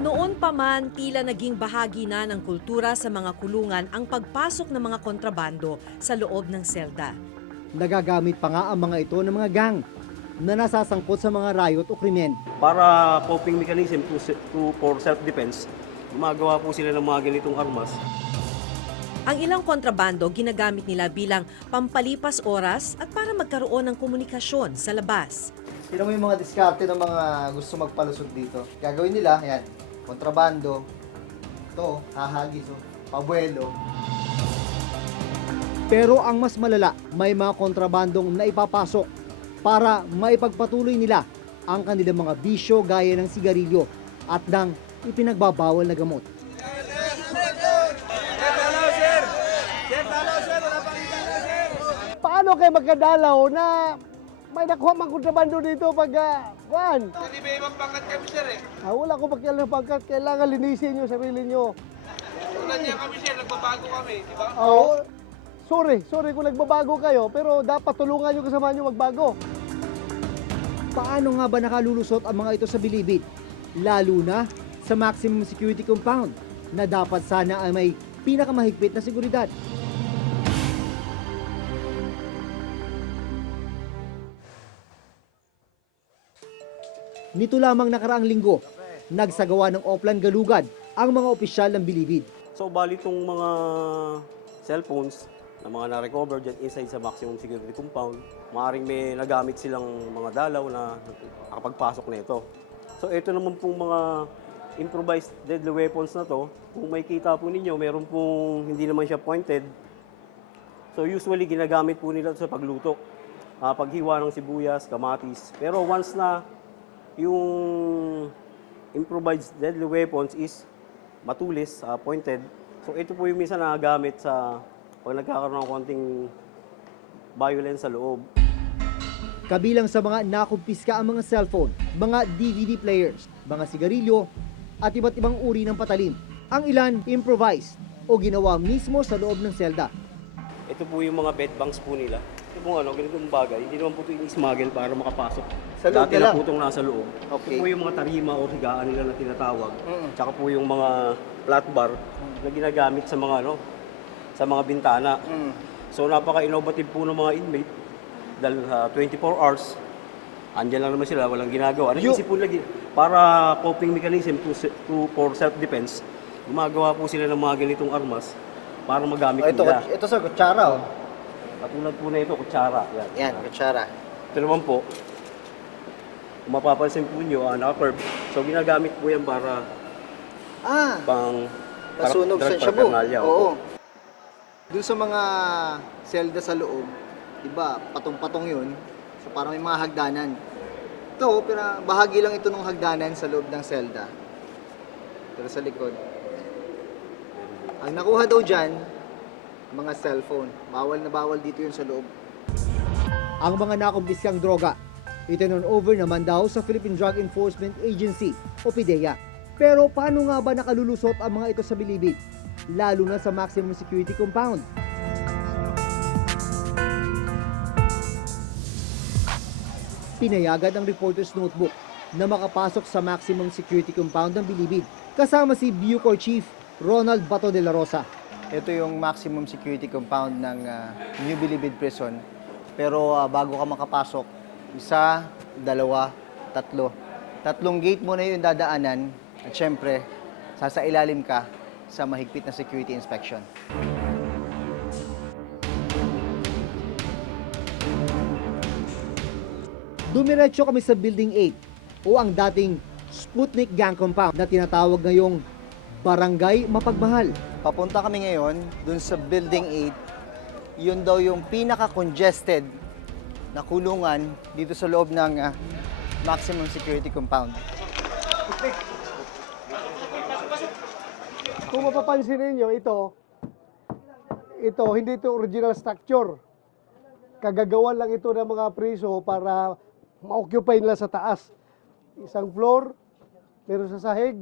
Noon pa man, tila naging bahagi na ng kultura sa mga kulungan ang pagpasok ng mga kontrabando sa loob ng selda. Nagagamit pa nga ang mga ito ng mga gang na nasasangkot sa mga riot o krimen. Para coping mechanism for self-defense, gumagawa po sila ng mga ganitong armas. Ang ilang kontrabando ginagamit nila bilang pampalipas oras at para magkaroon ng komunikasyon sa labas. Tignan mo yung mga diskarte ng mga gusto magpalusot dito. Gagawin nila, yan, kontrabando, ito, hahagis, pabuelo. Pero ang mas malala, may mga kontrabandong naipapasok para maipagpatuloy nila ang kanilang mga bisyo gaya ng sigarilyo at ng ipinagbabawal na gamot. Paano kayo magkadalaw na may nakuha mang kontrabando dito pag kuhan? Hindi may ibang pangkat kami, sir, eh. Wala ko pakialam ng pangkat, kailangan linisin nyo sarili nyo. Tulad niya kami, sir, nagbabago kami, di ba? Oo. Sorry kung nagbabago kayo, pero dapat tulungan nyo kasama nyo magbago. Paano nga ba nakalulusot ang mga ito sa bilibid? Lalo na sa maximum security compound na dapat sana ay may pinakamahigpit na seguridad. Nito lamang nakaraang linggo, nagsagawa ng Oplan Galugad ang mga opisyal ng bilibid. So bali itong mga cellphones na mga na-recover dyan inside sa maximum security compound, maaaring may nagamit silang mga dalaw na nakapagpasok na ito. So ito naman pong mga improvised deadly weapons na to, kung may kita po ninyo, meron pong hindi naman siya pointed. So usually ginagamit po nila sa pagluto, paghiwa ng sibuyas, kamatis. Pero once na yung improvised deadly weapons is matulis, pointed. So ito po yung minsan nagagamit sa pag nagkakaroon ng konting violence sa loob. Kabilang sa mga nakumpiska ang mga cellphone, mga DVD players, mga sigarilyo, at iba't ibang uri ng patalim. Ang ilan improvised o ginawa mismo sa loob ng selda. Ito po yung mga bed banks po nila. Ito po ganitong bagay, hindi naman po ito in-smuggle para makapasok. Sa loob Dati na na lang? po itong nasa loob. Okay. Ito po yung mga tarima o higaan nila na tinatawag. Tsaka po yung mga flat bar na ginagamit sa mga sa mga bintana. So napaka-innovative po ng mga inmate dahil 24 hours andyan lang naman sila, walang ginagawa. Naisip po lagi para coping mechanism for self-defense. Gumagawa po sila ng mga ganitong armas para magamit nila. Ito sa kutsara, oh. Katulad po na ito, kutsara. Yan, kutsara. Ito naman po, kung mapapansin po nyo, naka-curve. So ginagamit po yan para pang Masunog sa drug shabu. paraphernalia. Oo. Doon sa mga selda sa loob, di ba, patong-patong yun. So parang may mga hagdanan. Ito, pero bahagi lang ito ng hagdanan sa loob ng selda. Pero sa likod. Ang nakuha daw dyan, mga cellphone. Bawal na bawal dito yun sa loob. Ang mga nakumpiskang droga, itinurn over naman daw sa Philippine Drug Enforcement Agency o PDEA. Pero paano nga ba nakalulusot ang mga ito sa bilibid? Lalo na sa maximum security compound. Pinayagan ng reporter's notebook na makapasok sa maximum security compound ng bilibid kasama si Bucor Chief Ronald Bato de la Rosa. Ito yung maximum security compound ng New Bilibid Prison. Pero bago ka makapasok, isa, dalawa, tatlo. Tatlong gate mo na yung dadaanan at syempre, sasailalim ka sa mahigpit na security inspection. Dumiretso kami sa Building 8 o ang dating Sputnik Gang Compound na tinatawag ngayong Barangay Mapagmahal. Papunta kami ngayon dun sa Building 8. Yun daw yung pinaka-congested na kulungan dito sa loob ng maximum security compound. Kung mapapansin ninyo, ito, hindi ito original structure. Kagagawan lang ito ng mga priso para ma-occupy nila sa taas. Isang floor, meron sa sahig,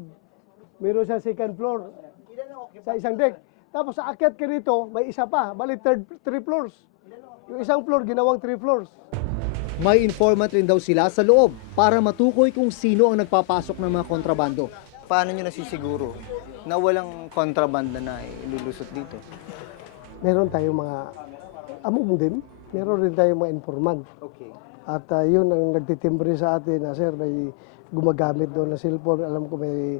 meron sa second floor, sa isang deck. Tapos sa akyat ka dito, may isa pa, bali three floors. Yung isang floor, ginawang 3 floors. May informant rin daw sila sa loob para matukoy kung sino ang nagpapasok ng mga kontrabando. paano nyo nasisiguro na walang kontrabanda na ilulusot dito? Meron tayong mga among din, meron rin tayong mga informant. Okay. At yun ang nagtitimbre sa atin na, sir, may gumagamit doon na cellphone. Alam ko may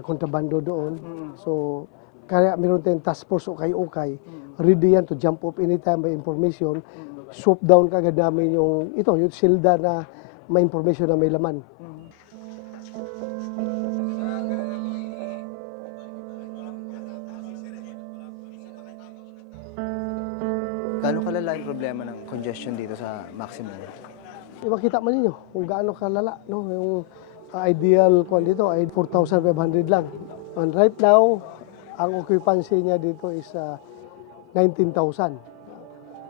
kontrabando doon. So, kaya meron tayong task force ukay-ukay. Ready yan to jump up anytime may information. Swoop down kagad namin yung silda na may information na may laman. Gano'ng kalala yung problema ng congestion dito sa Maximum? Makita man ninyo kung gaano kalala, no? Yung ideal kwan dito ay 4,500 lang. And right now, ang occupancy niya dito is 19,000.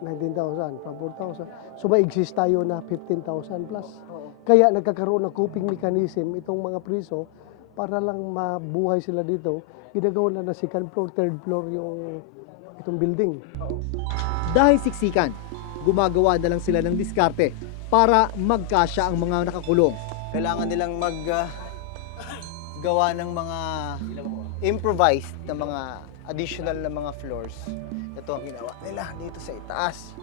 19,000 from 4,000. So may exist tayo na 15,000 plus. Kaya nagkakaroon ng coping mechanism itong mga priso para lang mabuhay sila dito. Ginagawa na second floor, third floor yung itong building. Dahil siksikan, gumagawa na lang sila ng diskarte para magkasya ang mga nakakulong. Kailangan nilang gawa ng mga improvised na mga additional na mga floors. Ito ang ginawa nila dito sa itaas.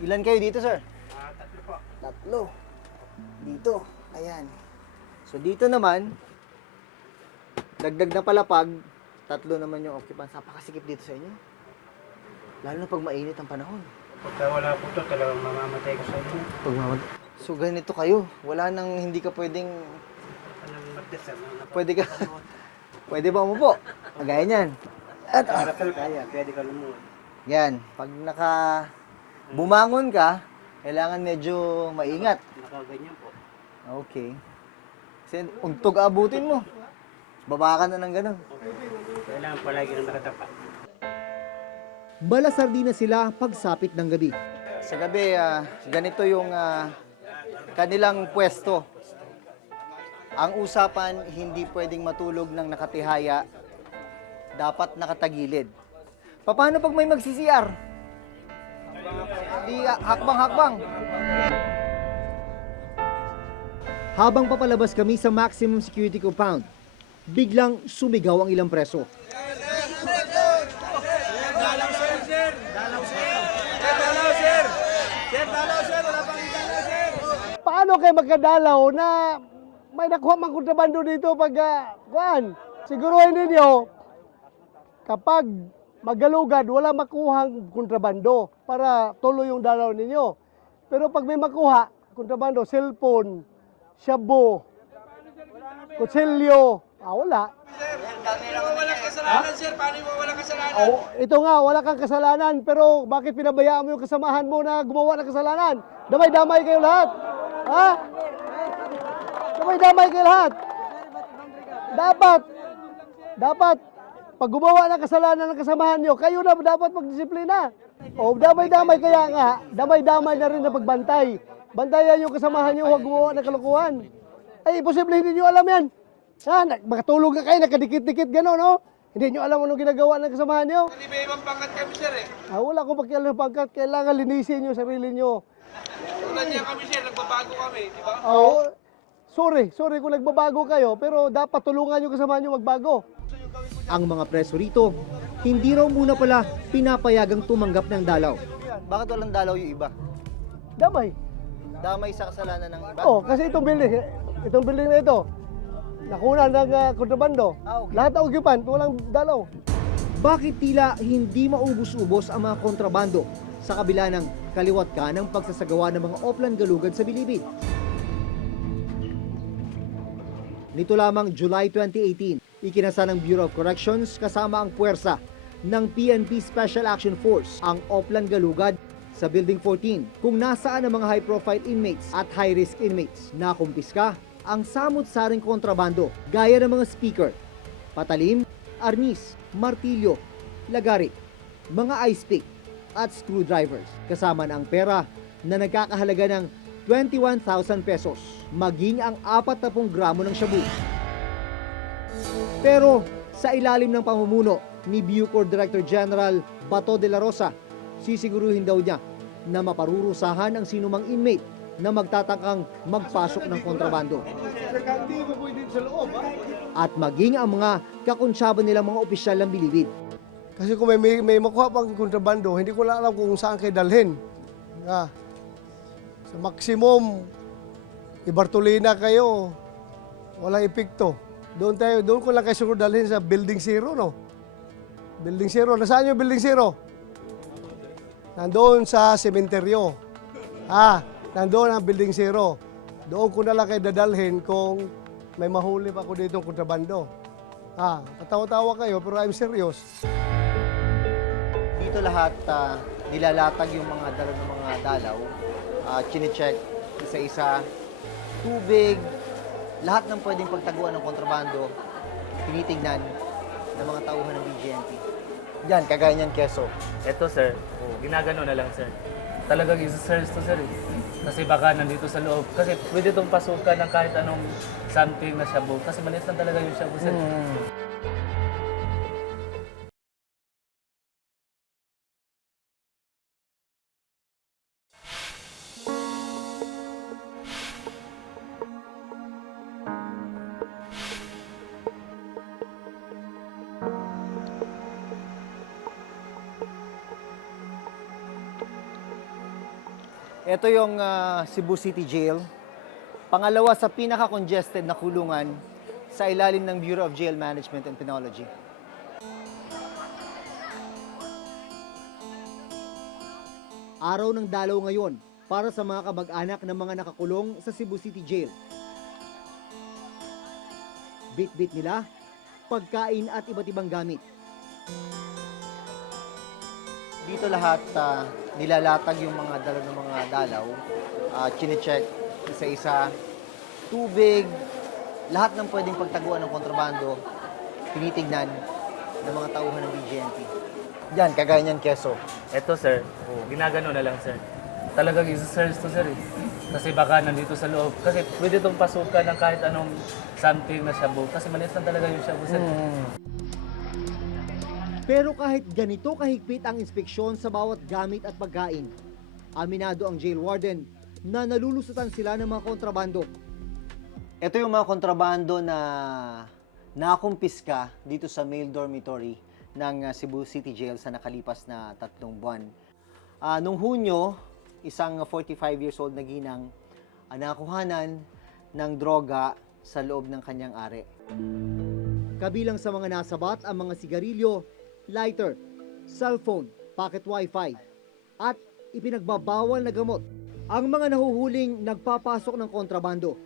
Ilan kayo dito, sir? Tatlo po. Tatlo. Dito. Ayan. So dito naman, dagdag na palapag, tatlo naman yung occupants. Napakasikip dito sa inyo. Lalo na pag mainit ang panahon. Pagka wala po ito, talagang mamamatay ko sa inyo. So ganito kayo. Wala nang hindi ka pwedeng... Anong magdasal? Pwede ba umupo? Kagaya niyan. At Marasal kaya, pwede ka lumuwan. yan. Pag bumangon ka, kailangan medyo maingat. Nakaganyan po. Okay. Kasi untog abutin mo. Baba ka na ng ganun. Kailangan palagi na nakatapat. Balasardi na sila pagsapit ng gabi. Sa gabi, ganito yung kanilang pwesto. Ang usapan, hindi pwedeng matulog ng nakatihaya. Dapat nakatagilid. Paano pag may mag-CCR? Di hakbang-hakbang. Habang papalabas kami sa maximum security compound, biglang sumigaw ang ilang preso. Paano kayo magkadalaw na may nakuha mang kontrabando dito pag kuan? Siguruhin ninyo kapag magalugad wala makuhang kontrabando para tuloy yung dalaw ninyo. Pero pag may makuha kontrabando, cellphone, shabu, kutsilyo, wala. Paano mo walang kasalanan, sir? Paano mo walang kasalanan? Ito nga, wala kang kasalanan, pero bakit pinabayaan mo yung kasamahan mo na gumawa ng kasalanan? Damay-damay kayo lahat. Ha? Damay-damay kayo lahat. Dapat, pag gumawa ng kasalanan ng kasamahan nyo, kayo na dapat magdisiplina. O, damay-damay kaya nga, damay-damay na rin na pagbantay. Bantayan yung kasamahan nyo, huwag gumawa ng kalokohan. Ay, imposible hindi nyo alam yan. Ha? Makatulog na kayo, nakadikit-dikit gano'n, no? Hindi nyo alam anong ginagawa ng kasamahan nyo. Hindi may ibang pangkat kami, sir eh. Wala akong pakialam ng pangkat. Kailangan linisin yung sarili nyo. Tulad niya kami, sir. Nagbabago kami, di ba? Sorry kung nagbabago kayo, pero dapat tulungan yung kasama nyo magbago. Ang mga preso rito, hindi raw muna pala pinapayagang tumanggap ng dalaw. Bakit walang dalaw yung iba? Damay. Damay sa kasalanan ng iba? Kasi itong building na ito, nakuna ng kontrabando. Okay. Lahat ng occupant, walang dalaw. Bakit tila hindi maubos-ubos ang mga kontrabando sa kabila ng kaliwat ka ng pagsasagawa ng mga Oplan Galugad sa Bilibid? Nito lamang July 2018, ikinasa ng Bureau of Corrections kasama ang puwersa ng PNP Special Action Force ang Oplan Galugad sa Building 14 kung nasaan ang mga high-profile inmates at high-risk inmates. Nakumpiska ang samut-saring kontrabando gaya ng mga speaker, patalim, arnis, martilyo, lagari, mga ice pick at screwdrivers kasama na ang pera na nagkakahalaga ng 21,000 pesos, maging ang 40 gramo ng shabu. Pero sa ilalim ng pamumuno ni Bucor Director General Bato de la Rosa, sisiguruhin daw niya na maparurusahan ang sinumang inmate na magtatangkang magpasok ng kontrabando. Hindi mo pwede sa loob, ha? At maging ang mga kakonsyaba nilang mga opisyal ng bilibid. Kasi kung may makuha pang kontrabando, hindi ko lang alam kung saan kayo dalhin. Sa maximum, ibartolina kayo, walang epekto. Doon ko lang kayo siguro dalhin sa Building Zero, no? Building Zero. Nasaan yung Building Zero? Nandoon sa sementeryo. Nandoon ang Building Zero. Doon ko na lang kayo dadalhin kung may mahuli pa ako dito ng kontrabando. Katawa-tawa kayo, pero I'm serious. Dito lahat nilalatag yung mga dala ng mga dalaw. Chine-check isa-isa. Tubig, lahat ng pwedeng pagtaguan ng kontrabando, tinitignan ng mga tauhan ng BGMP. Yan, kagaya niyan, keso. Ito sir, ginagano na lang sir. Talagang isa-search to sir. Kasi baka nandito sa loob. Kasi pwede itong pasukan ng kahit anong something na shabu. Kasi maliit lang talaga yung shabu sir. Ito yung Cebu City Jail. Pangalawa sa pinaka-congested na kulungan sa ilalim ng Bureau of Jail Management and Penology. Araw ng dalaw ngayon para sa mga kamag-anak ng mga nakakulong sa Cebu City Jail. Bit-bit nila, pagkain at iba't ibang gamit. Dito lahat nilalatag yung mga dala ng mga dalaw. Chine-check isa-isa. Tubig, lahat ng pwedeng pagtaguan ng kontrabando, tinitignan ng mga tauhan ng BGMP. Yan, kagaya niyan, keso. Ito sir, ginagano na lang sir. Talagang isa-search to sir. Kasi baka nandito sa loob. Kasi pwede itong pasukan ng kahit anong something na shabu. Kasi maliit lang talaga yung shabu sir. Pero kahit ganito kahigpit ang inspeksyon sa bawat gamit at pagkain, aminado ang jail warden na nalulusutan sila ng mga kontrabando. Ito yung mga kontrabando na nakumpiska dito sa male dormitory ng Cebu City Jail sa nakalipas na 3 buwan. Nung Hunyo, isang 45 years old na ginang nakuhanan ng droga sa loob ng kanyang are. Kabilang sa mga nasabat ang mga sigarilyo, lighter, cellphone, pocket wifi, at ipinagbabawal na gamot. Ang mga nahuhuling nagpapasok ng kontrabando,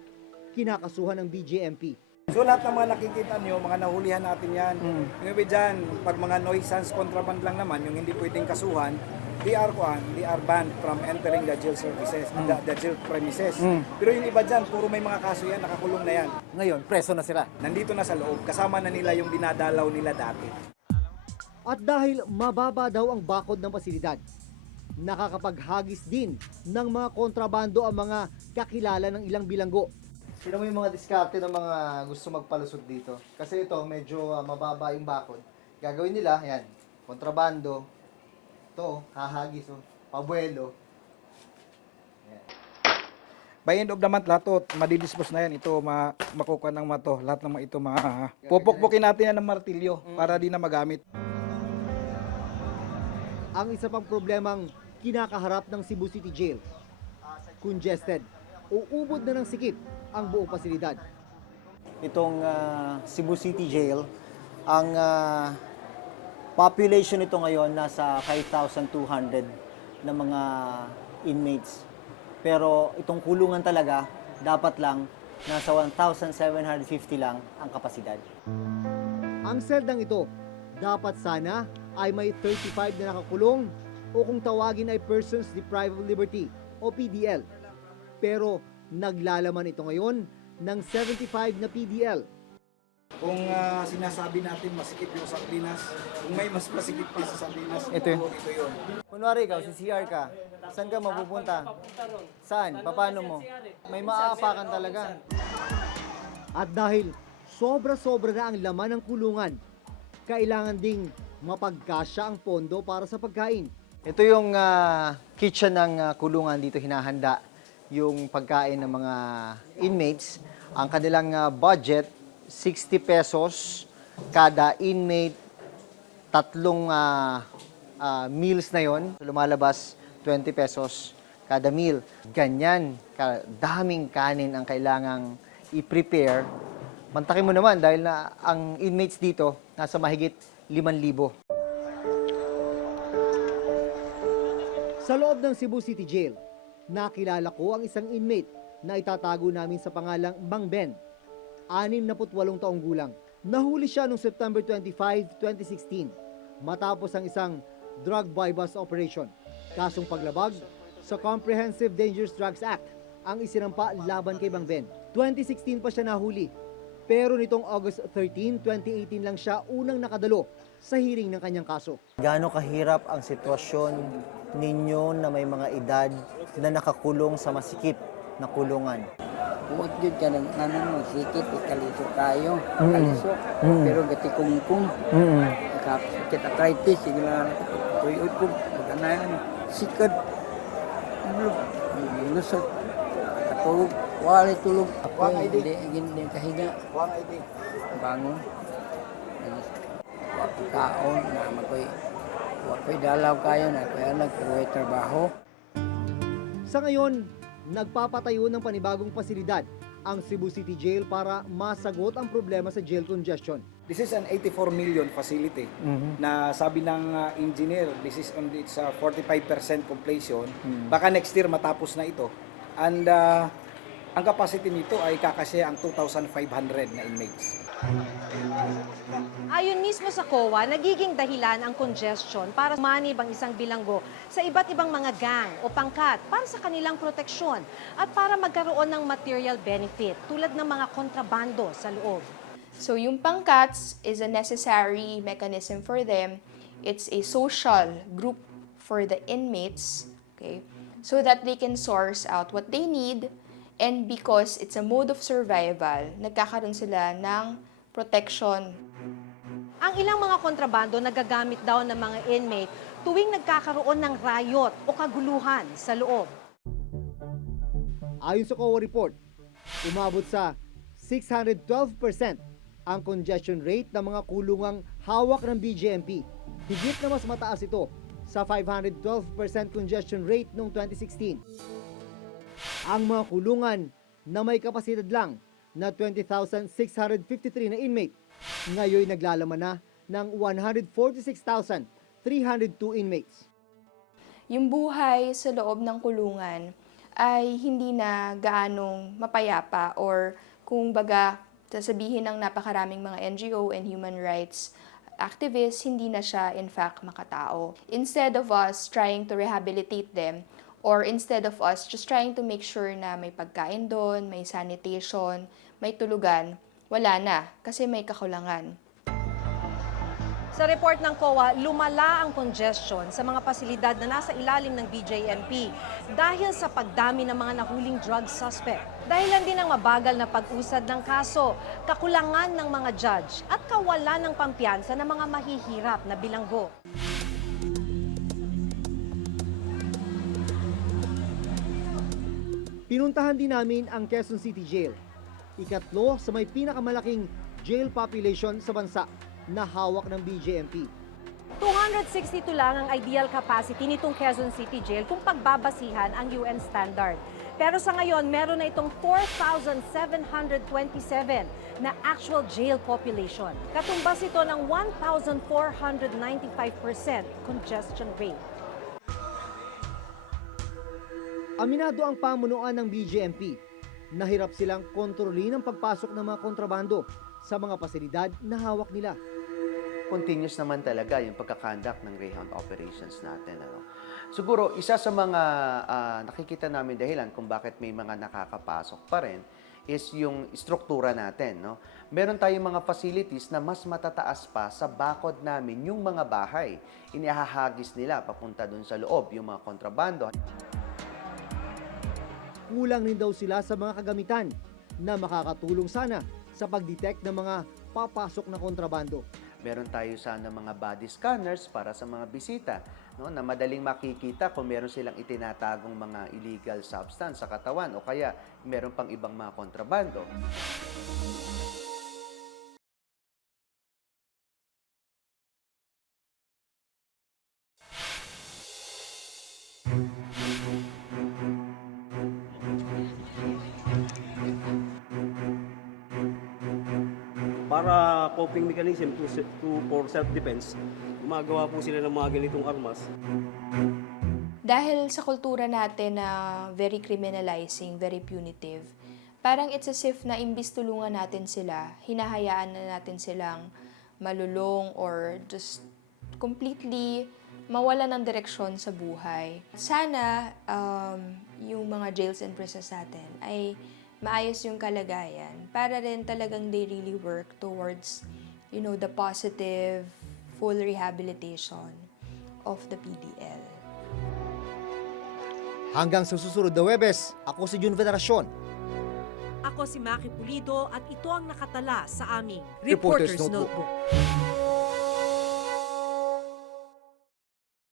kinakasuhan ng BGMP. So lahat ng mga nakikita nyo, mga nahulihan natin yan. Yung iba dyan, pag mga nuisance contraband lang naman, yung hindi pwedeng kasuhan, they are banned from entering the jail services, the jail premises. Pero yung iba dyan, puro may mga kaso yan, nakakulong na yan. Ngayon, preso na sila. Nandito na sa loob, kasama na nila yung dinadalaw nila dati. At dahil mababa daw ang bakod ng pasilidad, nakakapaghagis din ng mga kontrabando ang mga kakilala ng ilang bilanggo. Sino mo yung mga diskarte ng mga gusto magpalusot dito? Kasi ito, medyo mababa yung bakod. Gagawin nila, yan, kontrabando. Ito, hahagis, pabuelo. By end of the month, lahat to, madidispose na yan. Ito, makukuha ng mato. Lahat ng ito, pupukpukin natin yan ng martilyo para di na magamit. Ang isa pang problemang kinakaharap ng Cebu City Jail, congested, uubod na ng sikip ang buong pasilidad. Itong Cebu City Jail, ang population nito ngayon nasa 5,200 na mga inmates. Pero itong kulungan talaga, dapat lang nasa 1,750 lang ang kapasidad. Ang seldang ito, dapat sana ay may 35 na nakakulong o kung tawagin ay Persons Deprived of Liberty o PDL. Pero naglalaman ito ngayon ng 75 na PDL. Kung sinasabi natin masikip yung sardinas, kung may mas masikip pa sa sardinas, Ito yun. ito yun. Kunwari ikaw, si CR ka, saan ka mapupunta? Saan? Paano mo? May maaapakan talaga. At dahil sobra-sobra na ang laman ng kulungan, kailangan ding mapagkasya ang pondo para sa pagkain. Ito yung kitchen ng kulungan dito hinahanda yung pagkain ng mga inmates. Ang kanilang budget, 60 pesos kada inmate, tatlong meals na yon. Lumalabas 20 pesos kada meal. Ganyan kadaming kanin ang kailangang i-prepare. Mantakin mo naman dahil na ang inmates dito nasa mahigit 5,000. Sa loob ng Cebu City Jail, nakilala ko ang isang inmate na itatago namin sa pangalang Mang Ben, 68 taong gulang. Nahuli siya noong September 25, 2016 matapos ang isang drug buy-bust operation. Kasong paglabag sa Comprehensive Dangerous Drugs Act ang isinampa laban kay Mang Ben. 2016 pa siya nahuli, pero nitong August 13, 2018 lang siya unang nakadalo sa hearing ng kanyang kaso. Gaano kahirap ang sitwasyon ninyo na may mga edad na nakakulong sa masikip na kulungan? Huwag yun ka ng sikip, ikalisok tayo. Kalisok. Pero gati kung nakapit arthritis, sigla tuyot ko, maganayan, sikad, lusot, katulog, wali tulog. Ako, hindi kahiga. Bangon. Wakong kaon, na wako'y dalaw kayo, na kaya nagkaroon trabaho. Sa ngayon, nagpapatayo ng panibagong pasilidad ang Cebu City Jail para masagot ang problema sa jail congestion. This is an 84 million facility na sabi ng engineer, this is on its 45% completion. Baka next year matapos na ito. And ang capacity nito ay kakasya ang 2,500 na inmates. Ayon mismo sa COA, nagiging dahilan ang congestion para manib ang isang bilanggo sa iba't ibang mga gang o pangkat para sa kanilang proteksyon at para magkaroon ng material benefit tulad ng mga kontrabando sa loob. So yung pangkats is a necessary mechanism for them. It's a social group for the inmates, okay? So that they can source out what they need, and because it's a mode of survival, nagkakaroon sila ng protection. Ang ilang mga kontrabando nagagamit daw ng mga inmate tuwing nagkakaroon ng riot o kaguluhan sa loob. Ayon sa COA report, umabot sa 612% ang congestion rate ng mga kulungang hawak ng BJMP. Higit na mas mataas ito sa 512% congestion rate noong 2016. Ang mga kulungan na may kapasidad lang na 20,653 na inmate, ngayon naglalaman na ng 146,302 inmates. Yung buhay sa loob ng kulungan ay hindi na gaanong mapayapa, or kung baga sasabihin ng napakaraming mga NGO and human rights activists, hindi na siya in fact makatao. Instead of us trying to rehabilitate them, or instead of us just trying to make sure na may pagkain doon, may sanitation, may tulugan, wala na kasi may kakulangan. Sa report ng COA, lumala ang congestion sa mga pasilidad na nasa ilalim ng BJMP dahil sa pagdami ng mga nahuling drug suspect. Dahilan din ang mabagal na pag-usad ng kaso, kakulangan ng mga judge at kawalan ng pampiyansa ng mga mahihirap na bilanggo. Pinuntahan din namin ang Quezon City Jail, ikatlo sa may pinakamalaking jail population sa bansa na hawak ng BJMP. 262 lang ang ideal capacity nitong Quezon City Jail kung pagbabasihan ang UN standard. Pero sa ngayon, meron na itong 4,727 na actual jail population. Katumbas ito ng 1,495% congestion rate. Aminado ang pamunuan ng BJMP. Nahirap silang kontrolin ang pagpasok ng mga kontrabando sa mga pasilidad na hawak nila. Continuous naman talaga yung pagkakandak ng Greyhound operations natin. Siguro, isa sa mga nakikita namin dahilan kung bakit may mga nakakapasok pa rin is yung struktura natin. No? Meron tayong mga facilities na mas matataas pa sa bakod namin yung mga bahay. Inihahagis nila papunta dun sa loob yung mga kontrabando. Kulang rin daw sila sa mga kagamitan na makakatulong sana sa pag-detect ng mga papasok na kontrabando. Meron tayo sana mga body scanners para sa mga bisita. no, na madaling makikita kung meron silang itinatagong mga illegal substance sa katawan o kaya meron pang ibang mga kontrabando. Para coping mechanism for self-defense, gumagawa po sila ng mga ganitong armas. Dahil sa kultura natin na very criminalizing, very punitive, parang it's as if na imbis tulungan natin sila, hinahayaan na natin silang malulong or just completely mawala ng direksyon sa buhay. Sana yung mga jails and prisons natin ay maayos yung kalagayan para rin talagang they really work towards, the positive, full rehabilitation of the PDL. Hanggang sa susunod na Huwebes, ako si Jun Veneracion. Ako si Maki Pulido at ito ang nakatala sa aming Reporter's Reporter's Notebook. Notebook.